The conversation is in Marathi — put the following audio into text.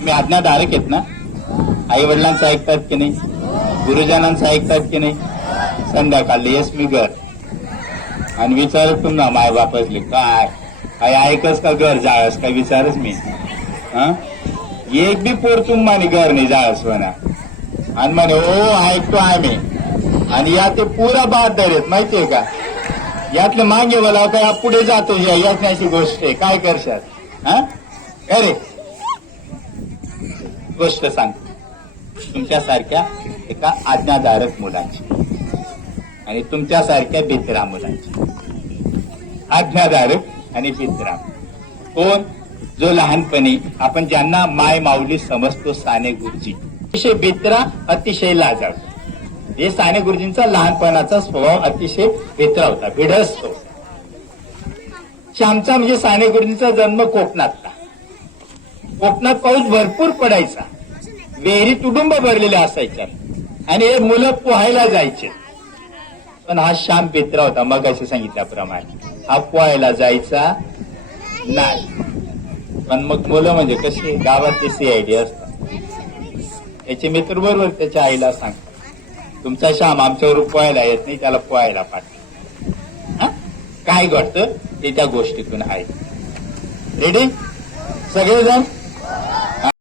मी आज्ञाधारक आहेत ना? आई वडिलांचं ऐकतात की नाही? गुरुजनांचं ऐकतात की नाही? संध्याकाळी येस मी घर. आणि विचारत तुम्हाला माय बापासले काय? काय ऐकस का घर जाळस काय विचारच मी. हा? एक बी पोर तुम माने घर नाही जाळस म्हणा. आणि म्हणे ओ ऐकतो आम्ही. आणि या ते पुरा बहादर आहेत माहितीये का? यातले मागे मला काय पुढे जातो या यातण्याची गोष्ट आहे. काय करशात? हा? अरे गोष्ट सांगतो. तुमच्यासारख्या एका आज्ञाधारक मुलांची आणि तुमच्यासारख्या भित्रा मुलांची. आज्ञाधारक आणि भित्रा कोण? जो लहानपणी आपण ज्यांना माय माऊली समजतो साने गुरुजी. अतिशय बित्रा अतिशय लाजाळ. हे साने गुरुजींचा लहानपणाचा स्वभाव अतिशय बित्रा होता भिडसतो श्यामचा म्हणजे साने गुरुजींचा जन्म कोकणातला. कोकणात पाऊस भरपूर पडायचा. विहिरी तुडुंब भरलेल्या असायच्या. आणि हे मुलं पोहायला जायचे. पण हा श्याम पित्रा होता मग असे सांगितल्याप्रमाणे. हा पोहायला जायचा नाही. पण मग मुलं म्हणजे कशी? गावात तशी आयडिया असतात. याचे मित्र बरोबर त्याच्या आईला सांगतात. तुमचा श्याम आमच्यावर पोहायला येत नाही त्याला पोहायला पाठवा. हा? काय घडतं? ते त्या गोष्टीतून आहे. रेडी सगळेजण?